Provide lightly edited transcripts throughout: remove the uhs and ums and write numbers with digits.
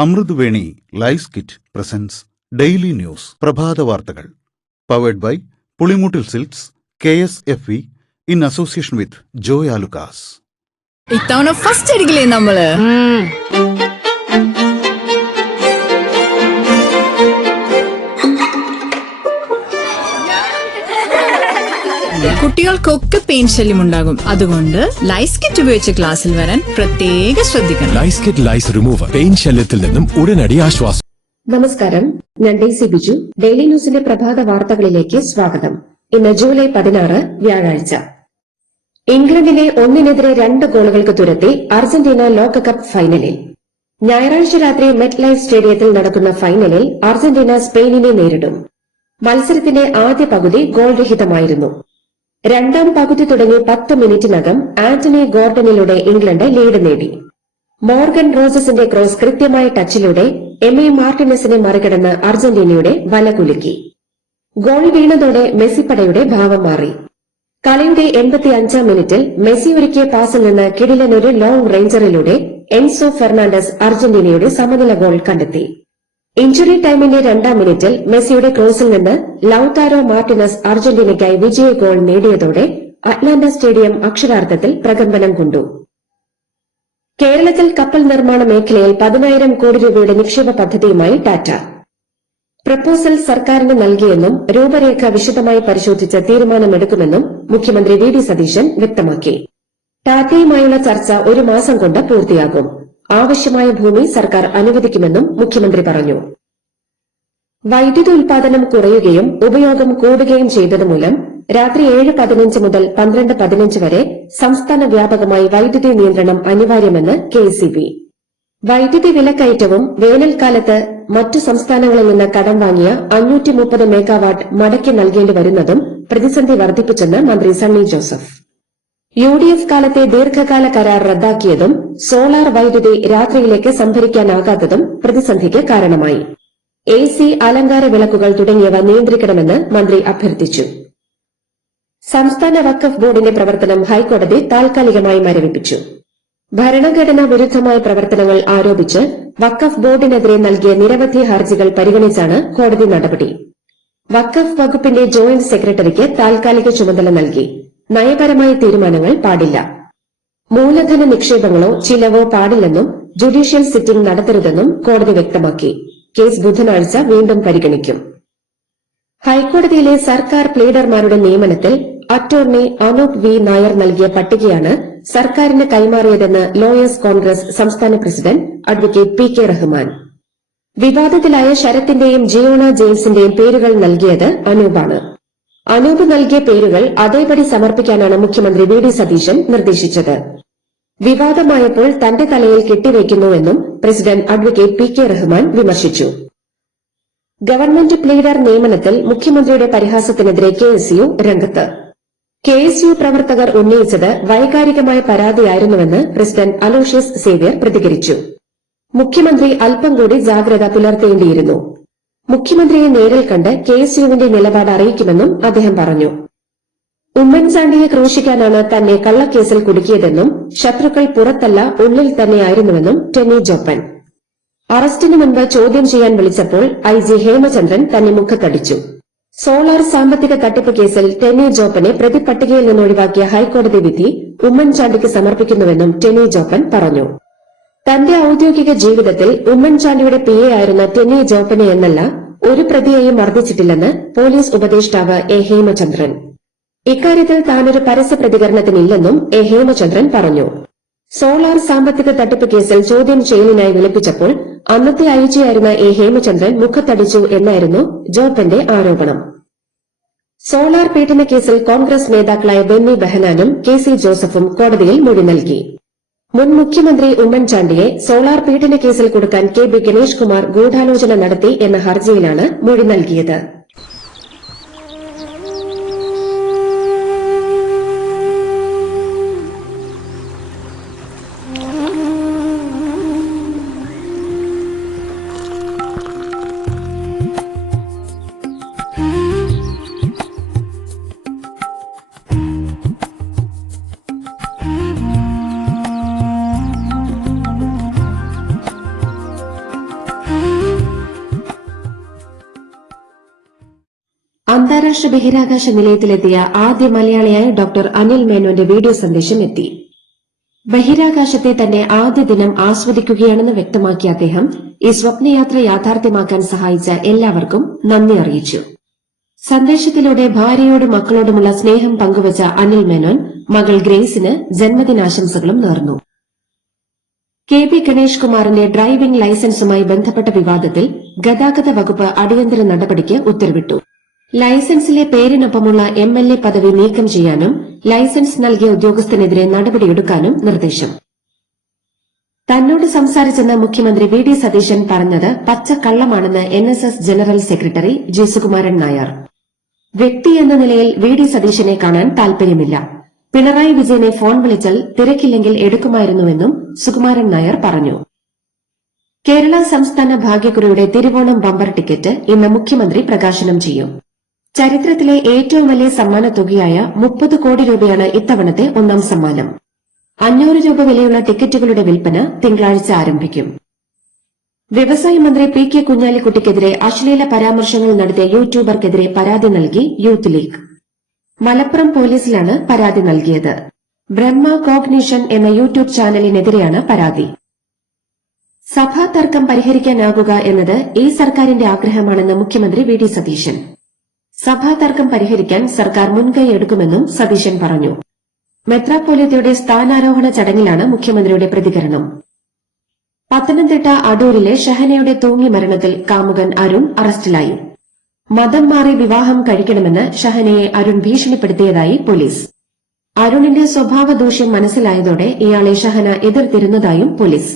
Amruthaveni lice kit presents daily news പ്രഭാത വാർത്തകൾ powered by Pulimoottil silks KSFE in association with Joy Alukkas. ഇത്തവണ first അടിക്കില്ലേ നമ്മള്? കുട്ടികൾക്കൊക്കെ പെയിൻ ശല്യം ഉണ്ടാകും. അതുകൊണ്ട് ലൈസ് കിറ്റ് ഉപയോഗിച്ച് ക്ലാസ്സിൽ വരാൻ പ്രത്യേകം ശ്രദ്ധിക്കണം. ലൈസ് കിറ്റ് ലൈസ് റിമൂവർ പെയിൻ ശല്യത്തിൽ നിന്നും ഉടനടി ആശ്വാസം. നമസ്കാരം, ഞാൻ ഡെയ്സി ബിജു. ഡെയിലി ന്യൂസിന്റെ പ്രഭാത വാർത്തകളിലേക്ക് സ്വാഗതം. ഇന്ന് ജൂലൈ 16 വ്യാഴാഴ്ച. ഇംഗ്ലണ്ടിനെ 1-2 ഗോളുകൾക്ക് തുരത്തി അർജന്റീന ലോകകപ്പ് ഫൈനലിൽ. ഞായറാഴ്ച രാത്രി മെറ്റ് ലൈഫ് സ്റ്റേഡിയത്തിൽ നടക്കുന്ന ഫൈനലിൽ അർജന്റീന സ്പെയിനിനെ നേരിടും. മത്സരത്തിന്റെ ആദ്യ പകുതി ഗോൾ രഹിതമായിരുന്നു. രണ്ടാം പകുതി തുടങ്ങി 10 മിനിറ്റിനകം ആന്റണി ഗോർഡനിലൂടെ ഇംഗ്ലണ്ട് ലീഡ് നേടി. മോർഗൻ റോസസിന്റെ ക്രോസ് കൃത്യമായ ടച്ചിലൂടെ എമി മാർട്ടിനസിനെ മറികടന്ന് അർജന്റീനയുടെ വല കുലുക്കി. ഗോൾ വീണതോടെ മെസ്സി പടയുടെ ഭാവം മാറി. കളിയുടെ 85-ാം മിനിറ്റിൽ മെസ്സി ഒരുക്കിയ പാസിൽ നിന്ന് കിടിലനൊരു ലോങ് റേഞ്ചറിലൂടെ എൻസോ ഫെർണാണ്ടസ് അർജന്റീനയുടെ സമനില ഗോൾ കണ്ടെത്തി. ഇഞ്ചുറി ടൈമിന്റെ 2-ാം മിനിറ്റിൽ മെസ്സിയുടെ ക്രോസിൽ നിന്ന് ലൌതാരോ മാർട്ടിനസ് അർജന്റീനയ്ക്കായി വിജയ ഗോൾ നേടിയതോടെ അറ്റ്ലാന്റ സ്റ്റേഡിയം അക്ഷരാർത്ഥത്തിൽ പ്രകമ്പനം കൊണ്ടു. കേരളത്തിൽ കപ്പൽ നിർമ്മാണ മേഖലയിൽ 10,000 കോടി രൂപയുടെ നിക്ഷേപ പദ്ധതിയുമായി ടാറ്റ. പ്രപ്പോസൽ സർക്കാരിന് നൽകിയെന്നും രൂപരേഖ വിശദമായി പരിശോധിച്ച് തീരുമാനമെടുക്കുമെന്നും മുഖ്യമന്ത്രി വി.ഡി. സതീശൻ വ്യക്തമാക്കി. ടാറ്റയുമായുള്ള ചർച്ച 1 മാസം കൊണ്ട് പൂർത്തിയാകും. ആവശ്യമായ ഭൂമി സർക്കാർ അനുവദിക്കുമെന്നും മുഖ്യമന്ത്രി പറഞ്ഞു. വൈദ്യുതി ഉൽപാദനം കുറയുകയും ഉപയോഗം കൂടുകയും ചെയ്തതുമൂലം രാത്രി 7:15 മുതൽ 12:15 വരെ സംസ്ഥാന വ്യാപകമായി വൈദ്യുതി നിയന്ത്രണം അനിവാര്യമെന്ന് KEC. വൈദ്യുതി വിലക്കയറ്റവും വേനൽക്കാലത്ത് മറ്റു സംസ്ഥാനങ്ങളിൽ നിന്ന് കടം വാങ്ങിയ 530 മെഗാവാട്ട് മടക്കി നൽകേണ്ടി വരുന്നതും പ്രതിസന്ധി വർദ്ധിപ്പിച്ചെന്ന് മന്ത്രി സണ്ണി ജോസഫ്. UDF കാലത്തെ ദീർഘകാല കരാർ റദ്ദാക്കിയതും സോളാർ വൈദ്യുതി രാത്രിയിലേക്ക് സംഭരിക്കാനാകാത്തതും പ്രതിസന്ധിക്ക് കാരണമായി. AC, അലങ്കാര വിളക്കുകൾ തുടങ്ങിയവ നിയന്ത്രിക്കണമെന്ന് മന്ത്രി അഭ്യർത്ഥിച്ചു. സംസ്ഥാന വഖഫ് ബോർഡിന്റെ പ്രവർത്തനം ഹൈക്കോടതി താൽക്കാലികമായി മരവിപ്പിച്ചു. ഭരണഘടനാ വിരുദ്ധമായ പ്രവർത്തനങ്ങൾ ആരോപിച്ച് വഖഫ് ബോർഡിനെതിരെ നൽകിയ നിരവധി ഹർജികൾ പരിഗണിച്ചാണ് കോടതി നടപടി. വഖഫ് വകുപ്പിന്റെ ജോയിന്റ് സെക്രട്ടറിക്ക് താൽക്കാലിക ചുമതല നൽകി. നയപരമായ തീരുമാനങ്ങൾ പാടില്ല. മൂലധന നിക്ഷേപങ്ങളോ ചിലവോ പാടില്ലെന്നും ജുഡീഷ്യൽ സിറ്റിംഗ് നടത്തരുതെന്നും കോടതി വ്യക്തമാക്കി. കേസ് ബുധനാഴ്ച വീണ്ടും പരിഗണിക്കും. ഹൈക്കോടതിയിലെ സർക്കാർ പ്ലീഡർമാരുടെ നിയമനത്തിൽ അറ്റോർണി അനൂപ് വി നായർ നൽകിയ പട്ടികയാണ് സർക്കാരിന് കൈമാറിയതെന്ന് ലോയേഴ്സ് കോൺഗ്രസ് സംസ്ഥാന പ്രസിഡന്റ് അഡ്വക്കേറ്റ് PK റഹ്മാൻ. വിവാദത്തിലായ ശരത്തിന്റെയും ജിയോണ ജെയിംസിന്റെയും പേരുകൾ നൽകിയത് അനൂപാണ്. അനൂപ് നൽകിയ പേരുകൾ അതേപടി സമർപ്പിക്കാനാണ് മുഖ്യമന്ത്രി വി.ഡി. സതീശൻ നിർദ്ദേശിച്ചത്. വിവാദമായപ്പോൾ തന്റെ തലയിൽ കെട്ടിവയ്ക്കുന്നുവെന്നും പ്രസിഡന്റ് അഡ്വക്കേറ്റ് PK റഹ്മാൻ വിമർശിച്ചു. ഗവൺമെന്റ് പ്ലീഡർ നിയമനത്തിൽ മുഖ്യമന്ത്രിയുടെ പരിഹാസത്തിനെതിരെ KSU രംഗത്ത്. KSU പ്രവർത്തകർ ഉന്നയിച്ചത് വൈകാരികമായ പരാതിയായിരുന്നുവെന്ന് പ്രസിഡന്റ് അലോഷ്യസ് സേവ്യർ പ്രതികരിച്ചു. മുഖ്യമന്ത്രി അല്പം കൂടി ജാഗ്രത പുലർത്തേണ്ടിയിരുന്നു. മുഖ്യമന്ത്രിയെ നേരിൽ കണ്ട് KSUവിന്റെ നിലപാട് അറിയിക്കുമെന്നും അദ്ദേഹം പറഞ്ഞു. ഉമ്മൻചാണ്ടിയെ ക്രൂശിക്കാനാണ് തന്നെ കള്ളക്കേസിൽ കുടുക്കിയതെന്നും ശത്രുക്കൾ പുറത്തല്ല ഉള്ളിൽ തന്നെയായിരുന്നുവെന്നും ടെന്നി ജോപ്പൻ. അറസ്റ്റിനു മുൻപ് ചോദ്യം ചെയ്യാൻ വിളിച്ചപ്പോൾ IG ഹേമചന്ദ്രൻ തന്നെ മുഖത്തടിച്ചു. സോളാർ സാമ്പത്തിക തട്ടിപ്പ് കേസിൽ ടെന്നി ജോപ്പനെ പ്രതിപട്ടികയിൽ നിന്ന് ഒഴിവാക്കിയ ഹൈക്കോടതി വിധി ഉമ്മൻചാണ്ടിക്ക് സമർപ്പിക്കുന്നുവെന്നും ടെന്നി ജോപ്പൻ പറഞ്ഞു. തന്റെ ഔദ്യോഗിക ജീവിതത്തിൽ ഉമ്മൻചാണ്ടിയുടെ PA ആയിരുന്ന ടെന്നി ജോപ്പനെ എന്നല്ല ഒരു പ്രതിയെയും മർദ്ദിച്ചിട്ടില്ലെന്ന് പോലീസ് ഉപദേഷ്ടാവ് A ഹേമചന്ദ്രൻ. ഇക്കാര്യത്തിൽ താനൊരു പരസ്യ പ്രതികരണത്തിനില്ലെന്നും A ഹേമചന്ദ്രൻ പറഞ്ഞു. സോളാർ സാമ്പത്തിക തട്ടിപ്പ് കേസിൽ ചോദ്യം ചെയ്യലിനായി വിളിപ്പിച്ചപ്പോൾ അന്നത്തെ IG ആയിരുന്ന A ഹേമചന്ദ്രൻ മുഖത്തടിച്ചു എന്നായിരുന്നു ജോപ്പന്റെ ആരോപണം. സോളാർ പീഡന കേസിൽ കോൺഗ്രസ് നേതാക്കളായ ബെന്നി ബെഹനാനും KC ജോസഫും കോടതിയിൽ മൊഴി നൽകി. മുൻ മുഖ്യമന്ത്രി ഉമ്മൻചാണ്ടിയെ സോളാർ പീഡന കേസിൽ കൊടുക്കാൻ KB ഗണേഷ് കുമാർ ഗൂഢാലോചന നടത്തി എന്ന ഹർജിയിലാണ് മൊഴി നൽകിയത്. അന്താരാഷ്ട്ര ബഹിരാകാശ നിലയത്തിലെത്തിയ ആദ്യ മലയാളിയായ ഡോക്ടർ അനിൽ മേനോന്റെ വീഡിയോ സന്ദേശം എത്തി. ബഹിരാകാശത്തെ തന്റെ ആദ്യ ദിനം ആസ്വദിക്കുകയാണെന്ന് വ്യക്തമാക്കിയ അദ്ദേഹം ഈ സ്വപ്നയാത്ര യാഥാർത്ഥ്യമാക്കാൻ സഹായിച്ച എല്ലാവർക്കും നന്ദി അറിയിച്ചു. സന്ദേശത്തിലൂടെ ഭാര്യയോടും മക്കളോടുമുള്ള സ്നേഹം പങ്കുവച്ച അനിൽ മേനോൻ മകൾ ഗ്രേസിന് ജന്മദിനാശംസകളും നേർന്നു. കെ.പി. ഗണേഷ് കുമാറിന്റെ ഡ്രൈവിംഗ് ലൈസൻസുമായി ബന്ധപ്പെട്ട വിവാദത്തിൽ ഗതാഗത വകുപ്പ് അടിയന്തര നടപടിക്ക് ഉത്തരവിട്ടു. ലൈസൻസിലെ പേരിനൊപ്പമുള്ള എംഎൽഎ പദവി നീക്കം ചെയ്യാനും ലൈസൻസ് നൽകിയ ഉദ്യോഗസ്ഥനെതിരെ നടപടിയെടുക്കാനും നിർദ്ദേശം. തന്നോട് സംസാരിച്ചെന്ന് മുഖ്യമന്ത്രി വി.ഡി. സതീശൻ പറഞ്ഞത് പച്ചക്കള്ളമാണെന്ന് NSS general secretary G. Sukumaran Nair. വ്യക്തി എന്ന നിലയിൽ വി.ഡി. സതീശനെ കാണാൻ താൽപര്യമില്ല. പിണറായി വിജയനെ ഫോൺ വിളിച്ചാൽ തിരക്കില്ലെങ്കിൽ എടുക്കുമായിരുന്നുവെന്നും സുകുമാരൻ നായർ പറഞ്ഞു. കേരള സംസ്ഥാന ഭാഗ്യക്കുറിയുടെ തിരുവോണം ബമ്പർ ടിക്കറ്റ് ഇന്ന് മുഖ്യമന്ത്രി പ്രകാശനം ചെയ്യും. ചരിത്രത്തിലെ ഏറ്റവും വലിയ സമ്മാനത്തുകയായ 30 കോടി രൂപയാണ് ഇത്തവണത്തെ ഒന്നാം സമ്മാനം. 500 രൂപ വിലയുള്ള ടിക്കറ്റുകളുടെ വിൽപ്പന തിങ്കളാഴ്ച ആരംഭിക്കും. വ്യവസായ മന്ത്രി പി. കെ. കുഞ്ഞാലിക്കുട്ടിക്കെതിരെ അശ്ലീല പരാമർശങ്ങൾ നടത്തിയ യൂട്യൂബർക്കെതിരെ പരാതി നൽകി യൂത്ത് ലീഗ്. മലപ്പുറം പോലീസിലാണ് പരാതി നൽകിയത്. ബ്രഹ്മ കോഗ്നിഷൻ എന്ന യൂട്യൂബ് ചാനലിനെതിരെയാണ് പരാതി. സഭാ തർക്കം പരിഹരിക്കാനാകുക എന്നത് ഈ സർക്കാരിന്റെ ആഗ്രഹമാണെന്ന് മുഖ്യമന്ത്രി വി.ഡി. സതീശൻ. സഭാ തർക്കം പരിഹരിക്കാൻ സർക്കാർ മുൻകൈ എടുക്കുമെന്നും സതീശൻ പറഞ്ഞു. മെത്രാപ്പൊലീത്തയുടെ സ്ഥാനാരോഹണ ചടങ്ങിലാണ് മുഖ്യമന്ത്രിയുടെ പ്രതികരണം. പത്തനംതിട്ട അടൂരിലെ ഷഹനയുടെ തൂങ്ങി മരണത്തിൽ കാമുകൻ അരുൺ അറസ്റ്റിലായി. മതം മാറി വിവാഹം കഴിക്കണമെന്ന് ഷഹനയെ അരുൺ ഭീഷണിപ്പെടുത്തിയതായി പോലീസ്. അരുണിന്റെ സ്വഭാവ ദൂഷ്യം മനസ്സിലായതോടെ ഇയാളെ ഷഹന എതിർത്തിരുന്നതായും പോലീസ്.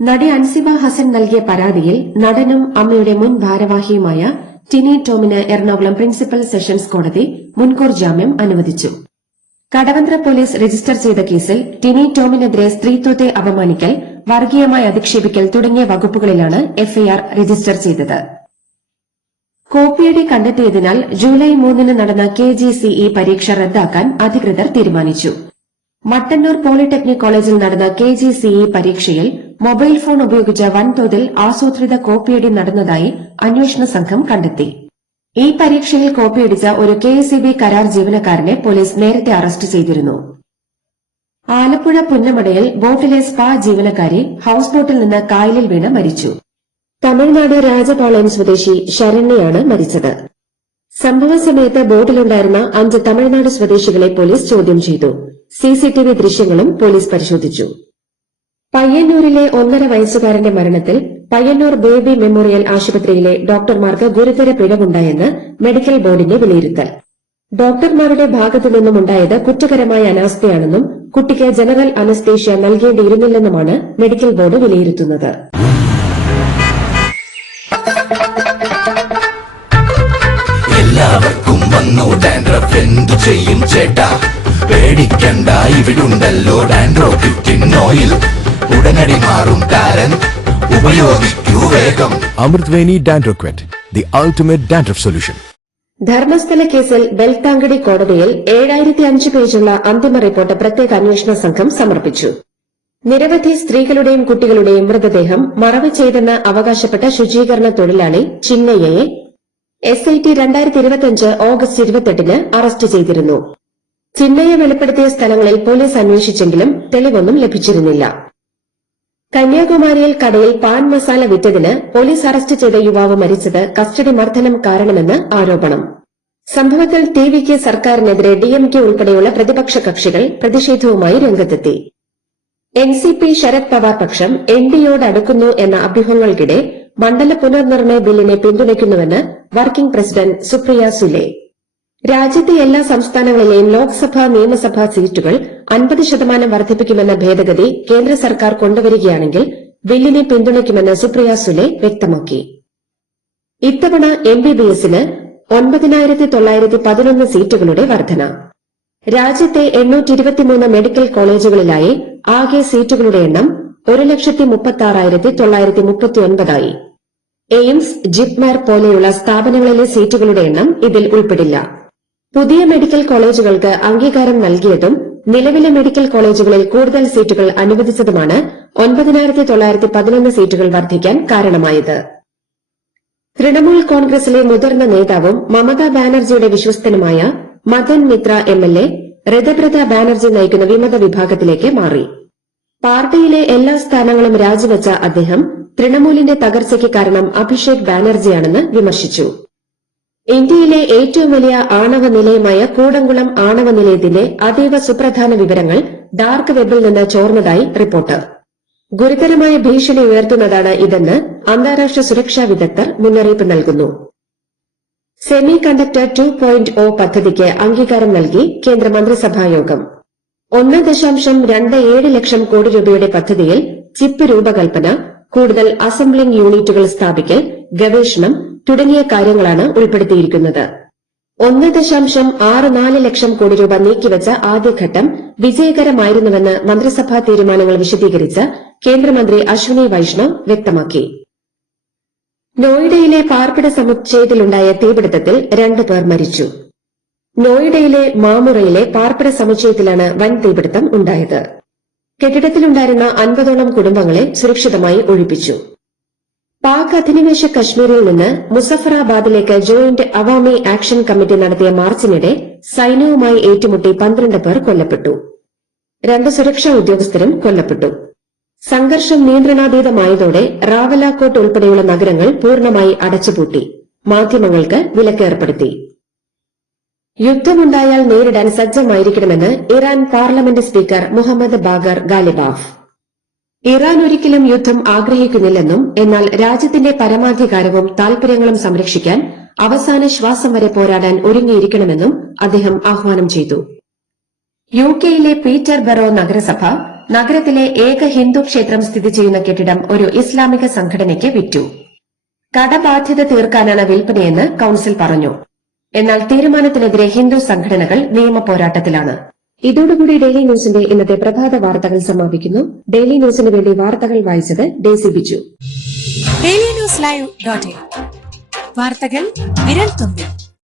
നടി അൻസിബ ഹസൻ നൽകിയ പരാതിയിൽ നടനും അമ്മയുടെ മുൻ ഭാരവാഹിയുമായ ടിനി ടോമിന് എറണാകുളം പ്രിൻസിപ്പൽ സെഷൻസ് കോടതി മുൻകൂർ ജാമ്യം അനുവദിച്ചു. കടവന്ത്ര പോലീസ് രജിസ്റ്റർ ചെയ്ത കേസിൽ ടിനി ടോമിനെതിരെ സ്ത്രീത്വത്തെ അപമാനിക്കൽ, വർഗീയമായി അധിക്ഷേപിക്കൽ തുടങ്ങിയ വകുപ്പുകളിലാണ് എഫ്ഐആർ രജിസ്റ്റർ ചെയ്തത്. കോപ്പിയടി കണ്ടെത്തിയതിനാൽ ജൂലൈ 3 നടന്ന KGCE പരീക്ഷ റദ്ദാക്കാൻ അധികൃതർ തീരുമാനിച്ചു. മട്ടന്നൂർ പോളിടെക്നിക് കോളേജിൽ നടന്ന KGCE പരീക്ഷയിൽ മൊബൈൽ ഫോൺ ഉപയോഗിച്ച് വൻതോതിൽ ആസൂത്രിത കോപ്പിയടി നടന്നതായി അന്വേഷണ സംഘം കണ്ടെത്തി. ഈ പരീക്ഷയിൽ കോപ്പിയടിച്ച ഒരു KSEB കരാർ ജീവനക്കാരനെ പോലീസ് നേരത്തെ അറസ്റ്റ് ചെയ്തിരുന്നു. ആലപ്പുഴ പുന്നമടയിൽ ബോട്ടിലെ സ്പാ ജീവനക്കാരി ഹൌസ് ബോട്ടിൽ നിന്ന് കായലിൽ വീണ് മരിച്ചു. തമിഴ്നാട് രാജപാളയം സ്വദേശി ശരണ്യയാണ് മരിച്ചത്. സംഭവ സമയത്ത് ബോട്ടിലുണ്ടായിരുന്ന 5 തമിഴ്നാട് സ്വദേശികളെ പോലീസ് ചോദ്യം ചെയ്തു. CCTV ദൃശ്യങ്ങളും പോലീസ് പരിശോധിച്ചു. പയ്യന്നൂരിലെ 1.5 വയസ്സുകാരന്റെ മരണത്തിൽ പയ്യന്നൂർ ബേബി മെമ്മോറിയൽ ആശുപത്രിയിലെ ഡോക്ടർമാർക്ക് ഗുരുതര പിഴവുണ്ടായെന്ന് മെഡിക്കൽ ബോർഡിന്റെ വിലയിരുത്തൽ. ഡോക്ടർമാരുടെ ഭാഗത്തുനിന്നുമുണ്ടായത് കുറ്റകരമായ അനാസ്ഥയാണെന്നും കുട്ടിക്ക് ജനറൽ അനസ്തേഷ്യ നൽകേണ്ടിയിരുന്നില്ലെന്നുമാണ് മെഡിക്കൽ ബോർഡ് വിലയിരുത്തുന്നത്. എല്ലാവർക്കും വന്നു ഡാൻഡ്രഫ്, എന്തു ചെയ്യും ചേട്ടാ? പേടിക്കണ്ട, ഇവിടുണ്ടല്ലോ ഡാൻഡ്രോഫിറ്റിൻ ഓയിൽ. ഉടനടി മാറും താരൻ, ഉപയോഗിക്കൂ വേഗം. Amrutveni Dandroquet, the ultimate dandruff solution. Dharmasthala കേസിൽ ബെൽത്താങ്കടി കോടതിയിൽ 7005 പേജുള്ള അന്തിമ റിപ്പോർട്ട് പ്രത്യേക അന്വേഷണ സംഘം സമർപ്പിച്ചു. നിരവധി സ്ത്രീകളുടെയും കുട്ടികളുടെയും മൃതദേഹം മറവ് ചെയ്തെന്ന് അവകാശപ്പെട്ട ശുചീകരണ തൊഴിലാളി ചിന്നയ്യയെ SIT 2025 ഓഗസ്റ്റ് 28 അറസ്റ്റ് ചെയ്തിരുന്നു. ചിന്നയ്യ വെളിപ്പെടുത്തിയ സ്ഥലങ്ങളിൽ പോലീസ് അന്വേഷിച്ചെങ്കിലും തെളിവൊന്നും ലഭിച്ചിരുന്നില്ല. കന്യാകുമാരിയിൽ കടയിൽ പാൻ മസാല വിറ്റതിന് പോലീസ് അറസ്റ്റ് ചെയ്ത യുവാവ് മരിച്ചത് കസ്റ്റഡി മർദ്ദനം കാരണമെന്ന് ആരോപണം. സംഭവത്തിൽ TVK സർക്കാരിനെതിരെ DMK ഉൾപ്പെടെയുള്ള പ്രതിപക്ഷ കക്ഷികൾ പ്രതിഷേധവുമായി രംഗത്തെത്തി. NCP ശരത് പവാർ പക്ഷം NDയോട് അടുക്കുന്നു എന്ന അഭ്യൂഹങ്ങൾക്കിടെ മണ്ഡല പുനർനിർണയ ബില്ലിനെ പിന്തുണയ്ക്കുന്നുവെന്ന് വർക്കിംഗ് പ്രസിഡന്റ് സുപ്രിയ സുലെ. രാജ്യത്തെ എല്ലാ സംസ്ഥാനങ്ങളിലെയും ലോക്സഭാ നിയമസഭാ സീറ്റുകൾ 50% വർദ്ധിപ്പിക്കുമെന്ന ഭേദഗതി കേന്ദ്ര സർക്കാർ കൊണ്ടുവരികയാണെങ്കിൽ ബില്ലിനെ പിന്തുണയ്ക്കുമെന്ന് സുപ്രിയ സുലെ വ്യക്തമാക്കി. ഇത്തവണ MBBSന് 9,911 സീറ്റുകളുടെ വർധന. രാജ്യത്തെ 823 മെഡിക്കൽ കോളേജുകളിലായി ആകെ സീറ്റുകളുടെ എണ്ണം 1,36,939 എയിംസ്, ജിപ്മർ പോലെയുള്ള സ്ഥാപനങ്ങളിലെ സീറ്റുകളുടെ എണ്ണം ഇതിൽ ഉൾപ്പെടില്ല. പുതിയ മെഡിക്കൽ കോളേജുകൾക്ക് അംഗീകാരം നൽകിയതും നിലവിലെ മെഡിക്കൽ കോളേജുകളിൽ കൂടുതൽ സീറ്റുകൾ അനുവദിച്ചതുമാണ് 9,911 സീറ്റുകൾ വർദ്ധിക്കാൻ കാരണമായത്. തൃണമൂൽ കോൺഗ്രസിലെ മുതിർന്ന നേതാവും മമതാ ബാനർജിയുടെ വിശ്വസ്തനുമായ മദൻ മിത്ര എംഎൽഎ രഥബ്രത ബാനർജി നയിക്കുന്ന വിമത വിഭാഗത്തിലേക്ക് മാറി. പാർട്ടിയിലെ എല്ലാ സ്ഥാനങ്ങളും രാജിവെച്ച അദ്ദേഹം തൃണമൂലിന്റെ തകർച്ചയ്ക്ക് കാരണം അഭിഷേക് ബാനർജിയാണെന്ന് വിമർശിച്ചു. ഇന്ത്യയിലെ ഏറ്റവും വലിയ ആണവ നിലയമായ കൂടംകുളം ആണവ നിലയത്തിന്റെ അതീവ സുപ്രധാന വിവരങ്ങൾ ഡാർക്ക് വെബിൽ നിന്ന് ചോർന്നതായി റിപ്പോർട്ട്. ഗുരുതരമായ ഭീഷണി ഉയർത്തുന്നതാണ് ഇതെന്ന് അന്താരാഷ്ട്ര സുരക്ഷാ വിദഗ്ധർ മുന്നറിയിപ്പ് നൽകുന്നു. സെമി കണ്ടക്ടർ 2.0 പദ്ധതിക്ക് അംഗീകാരം നൽകി കേന്ദ്ര മന്ത്രിസഭായോഗം. 1.27 ലക്ഷം കോടി രൂപയുടെ പദ്ധതിയിൽ ചിപ്പ് രൂപകൽപ്പന, കൂടുതൽ അസംബ്ലിംഗ് യൂണിറ്റുകൾ സ്ഥാപിക്കൽ, ഗവേഷണം തുടങ്ങിയ കാര്യങ്ങളാണ് ഉൾപ്പെടുത്തിയിരിക്കുന്നത്. 1.64 ലക്ഷം കോടി രൂപ നീക്കിവച്ച ആദ്യഘട്ടം വിജയകരമായിരുന്നുവെന്ന് മന്ത്രിസഭാ തീരുമാനങ്ങൾ വിശദീകരിച്ച കേന്ദ്രമന്ത്രി അശ്വിനി വൈഷ്ണവ് വ്യക്തമാക്കി. നോയിഡയിലെ പാർപ്പിട സമുച്ചയത്തിലുണ്ടായ തീപിടുത്തത്തിൽ 2 പേർ മരിച്ചു. നോയിഡയിലെ മാമുറയിലെ പാർപ്പിട സമുച്ചയത്തിലാണ് വൻ തീപിടുത്തം ഉണ്ടായത്. കെട്ടിടത്തിലുണ്ടായിരുന്ന 50ഓളം കുടുംബങ്ങളെ സുരക്ഷിതമായി ഒഴിപ്പിച്ചു. പാക് അധിനിവേശ കശ്മീരിൽ നിന്ന് മുസഫറാബാദിലേക്ക് ജോയിന്റ് അവാമി ആക്ഷൻ കമ്മിറ്റി നടത്തിയ മാർച്ചിനിടെ സൈന്യവുമായി ഏറ്റുമുട്ടി 12 പേർ കൊല്ലപ്പെട്ടു. 2 സുരക്ഷാ ഉദ്യോഗസ്ഥരും കൊല്ലപ്പെട്ടു. സംഘർഷം നിയന്ത്രണാതീതമായതോടെ റാവലാക്കോട്ട് ഉൾപ്പെടെയുള്ള നഗരങ്ങൾ പൂർണ്ണമായി അടച്ചുപൂട്ടി. മാധ്യമങ്ങൾക്ക് വിലക്കേർപ്പെടുത്തി. യുദ്ധമുണ്ടായാൽ നേരിടാൻ സജ്ജമായിരിക്കണമെന്ന് Iran parliament speaker Mohammad Bagher Ghalibaf. Iran ഒരിക്കലും യുദ്ധം ആഗ്രഹിക്കുന്നില്ലെന്നും എന്നാൽ രാജ്യത്തിന്റെ പരമാധികാരവും താൽപര്യങ്ങളും സംരക്ഷിക്കാൻ അവസാന ശ്വാസം വരെ പോരാടാൻ ഒരുങ്ങിയിരിക്കണമെന്നും അദ്ദേഹം ആഹ്വാനം ചെയ്തു. യുകെയിലെ പീറ്റർ ബറോ നഗരസഭ നഗരത്തിലെ ഏക ഹിന്ദു ക്ഷേത്രം സ്ഥിതി ചെയ്യുന്ന കെട്ടിടം ഒരു ഇസ്ലാമിക സംഘടനയ്ക്ക് വിറ്റു. കടബാധ്യത തീർക്കാനാണ് വിൽപ്പനയെന്ന് കൌൺസിൽ പറഞ്ഞു. എന്നാൽ തീരുമാനത്തിനെതിരെ ഹിന്ദു സംഘടനകൾ നിയമ പോരാട്ടത്തിലാണ്. ഇതോടുകൂടി ഡെയിലി ന്യൂസിന്റെ ഇന്നത്തെ പ്രഭാത വാർത്തകൾ സമാപിക്കുന്നു. ഡെയിലി ന്യൂസിന് വേണ്ടി വാർത്തകൾ വായിച്ചത് daisy Biju. Daily news live .in വാർത്തകൾ വിരൽ തുമ്പിൽ.